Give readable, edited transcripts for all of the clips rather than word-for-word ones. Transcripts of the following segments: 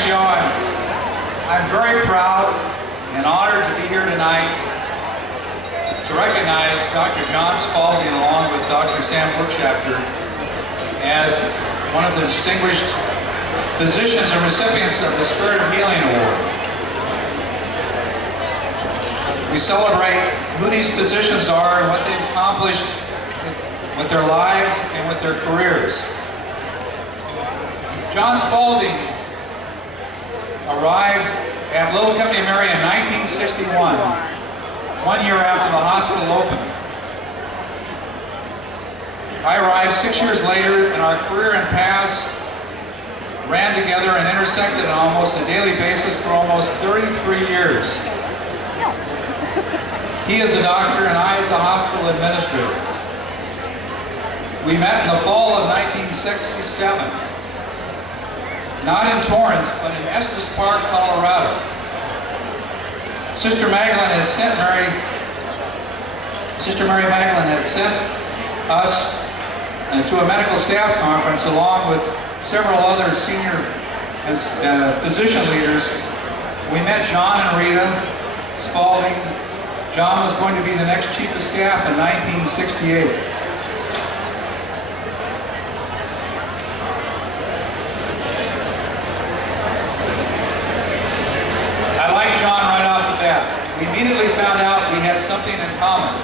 Thanks, Joe. I'm very proud and honored to be here tonight to recognize Dr. John Spalding along with Dr. Sam Brookshafter as one of the distinguished physicians and recipients of the Spirit of Healing Award. We celebrate who these physicians are and what they've accomplished with their lives and with their careers. John Spalding arrived at Little Company Mary in 1961, 1 year after the hospital opened. I arrived 6 years later, and our career and paths ran together and intersected on almost a daily basis for almost 33 years. He is a doctor and I is a hospital administrator. We met in the fall of 1967. Not in Torrance, but in Estes Park, Colorado. Sister Mary Magdalene had sent us to a medical staff conference along with several other senior physician leaders. We met John and Rita Spalding. John was going to be the next chief of staff in 1968. I like John right off the bat. We immediately found out we had something in common.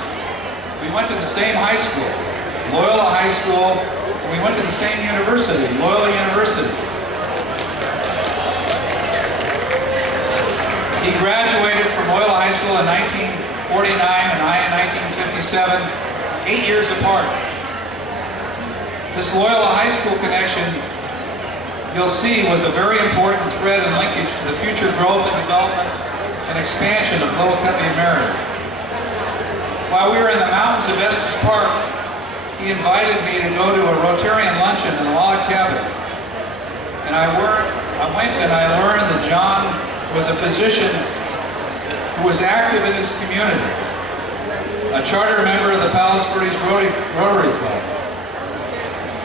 We went to the same high school, Loyola High School, and we went to the same university, Loyola University. He graduated from Loyola High School in 1949 and I in 1957, 8 years apart. This Loyola High School connection, you'll see, was a very important thread and linkage to the future growth and development and expansion of Little Company Mary. While we were in the mountains of Estes Park, he invited me to go to a Rotarian luncheon in a log cabin. And I went and I learned that John was a physician who was active in his community, a charter member of the Palos Verdes Rotary Club.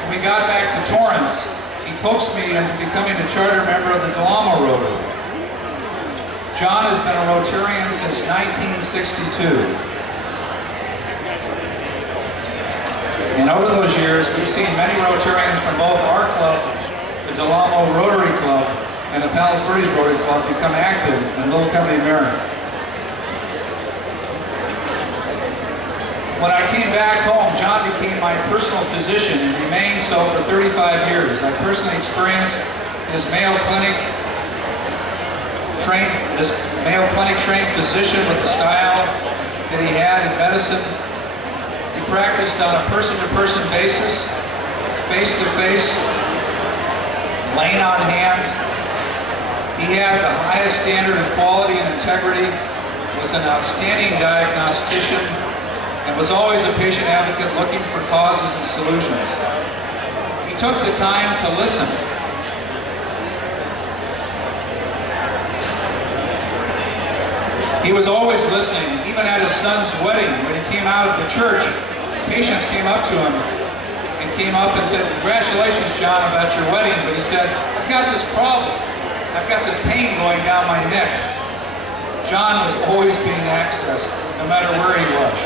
When we got back to Torrance, he coaxed me into becoming a charter member of the Del Amo Rotary. John has been a Rotarian since 1962. And over those years, we've seen many Rotarians from both our club, the Del Amo Rotary Club, and the Palos Verdes Rotary Club become active in Little Company Mary. When I came back home, John became my personal physician and remained so for 35 years. I personally experienced his Mayo Clinic trained physician with the style that he had in medicine. He practiced on a person-to-person basis, face-to-face, laying on hands. He had the highest standard of quality and integrity, was an outstanding diagnostician, and was always a patient advocate looking for causes and solutions. He took the time to listen. He was always listening. Even at his son's wedding, when he came out of the church, patients came up to him and said, "Congratulations, John, about your wedding." But he said, "I've got this problem. I've got this pain going down my neck." John was always being accessed, no matter where he was.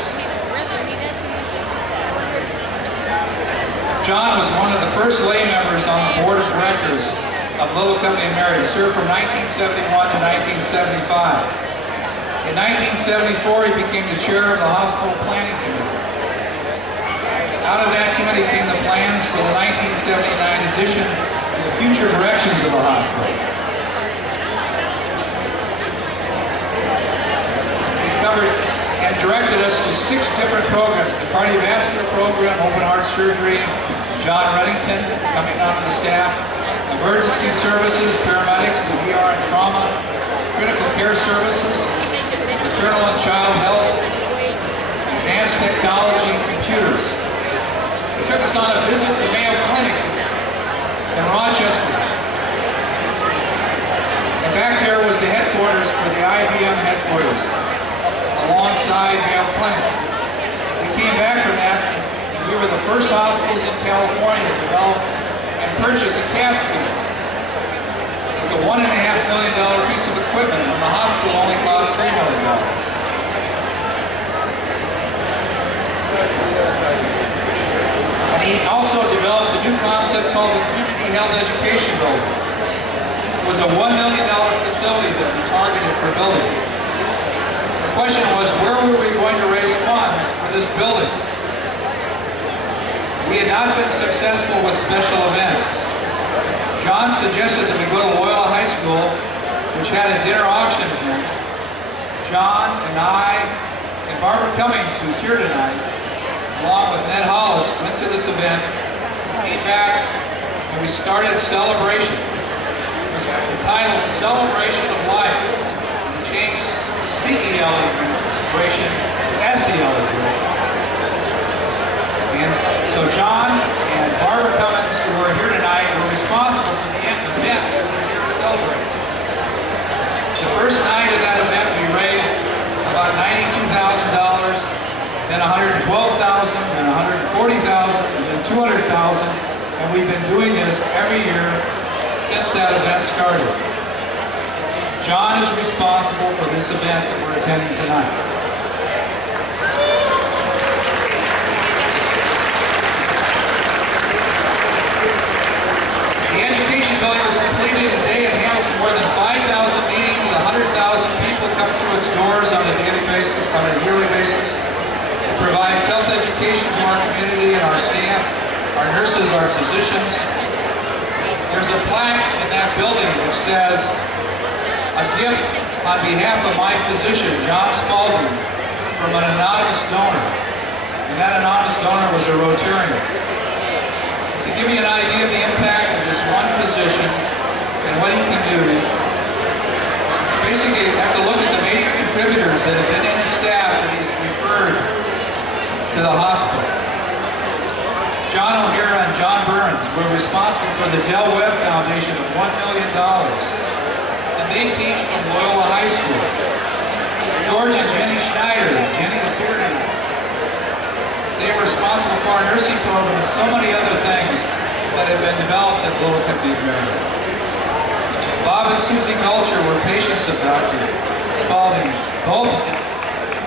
John was one of the first lay members on the board of directors of Little Company Mary. He served from 1971 to 1975. In 1974, he became the chair of the hospital planning committee. Out of that committee came the plans for the 1979 addition and the future directions of the hospital. He covered and directed us to 6 different programs: the cardiovascular program, open heart surgery, John Reddington coming onto the staff, emergency services, paramedics, the ER and trauma, critical care services, maternal and child health, advanced technology, and computers. He took us on a visit to Mayo Clinic in Rochester. And back there was the headquarters for the IBM headquarters, alongside Mayo Clinic. We came back from that, and we were the first hospitals in California to develop and purchase a CAT scan. It's a $1.5 million piece of equipment when the hospital only cost $3 million. And he also developed a new concept called the Community Health Education Building. It was a $1 million facility that we targeted for building. The question was, where were we going to raise funds for this building? We had not been successful with special events. John suggested that we go to Loyola High School, which had a dinner auction event. John and I and Barbara Cummings, who's here tonight, along with Ned Hollis, went to this event, came back, and we started Sellabration. It was entitled Celebration of Life. We changed celebration to SELabration. And so John and Barbara Cummings, who are here tonight, were responsible for the event that we're here to celebrate. The first night of that event, we raised about $92,000, then $112,000, then $140,000, and then $200,000, and we've been doing this every year since that event started. John is responsible for this event that we're attending tonight. The education building was completed in a day and handles more than 5,000 meetings, 100,000 people come through its doors on a daily basis, on a yearly basis. It provides health education to our community and our staff, our nurses, our physicians. There's a plaque in that building which says, "A gift on behalf of my physician, John Spalding, from an anonymous donor." And that anonymous donor was a Rotarian. To give you an idea of the impact of this one physician and what he can do, basically you have to look at the major contributors that have been in his staff that he's referred to the hospital. John O'Hara and John Burns were responsible for the Del Webb Foundation of $1 million. And they came from Loyola High School. George and Jenny Schneider, Jenny was here tonight. They were responsible for our nursing program and so many other things that have been developed at Loyola Community America. Bob and Susie Culture were patients of Dr. Spalding. Both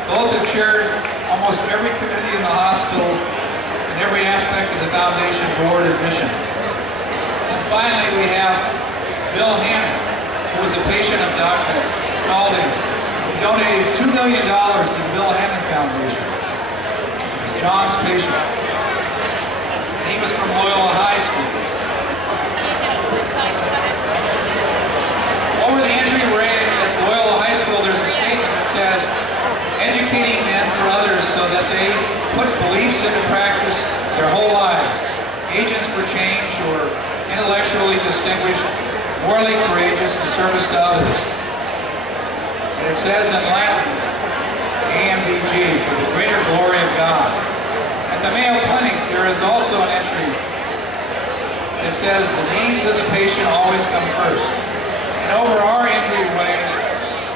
have chaired almost every committee in the hospital and every aspect of the foundation board and mission. And finally, we have Bill Hannon, who was a patient of Dr. Spalding, who donated $2 million to the Bill Hannon Foundation. John's patient. He was from Loyola High School. Over the entryway at Loyola High School, there's a statement that says, "Educating men for others so that they put beliefs into practice their whole lives. Agents for change who are intellectually distinguished, morally courageous, and service to others." And it says in Latin, AMBG, for the greater glory of God. At the Mayo Clinic, there is also an entry that says the needs of the patient always come first. And over our entryway,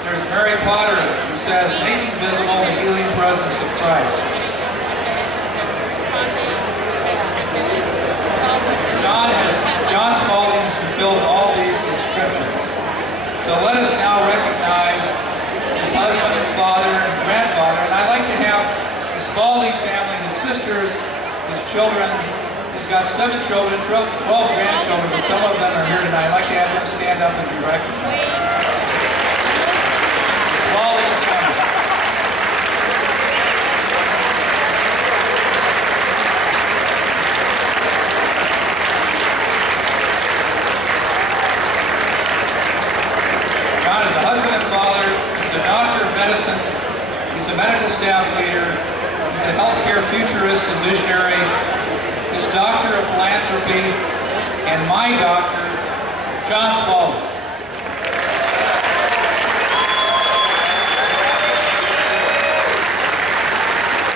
there's Mary Potter, who says, "Making visible the healing presence of Christ." John Spalding has fulfilled all these inscriptions. So let us now recognize his husband and father and grandfather. And I'd like to have the Spalding family, his sisters, his children. He's got 7 children, 12 grandchildren, but some of them are here tonight. I'd like to have them stand up and be recognized. The Spalding family. John is a husband and father. He's a doctor of medicine. He's a medical staff leader. He's a healthcare futurist and visionary. He's doctor of philanthropy. And my doctor, John Spalding.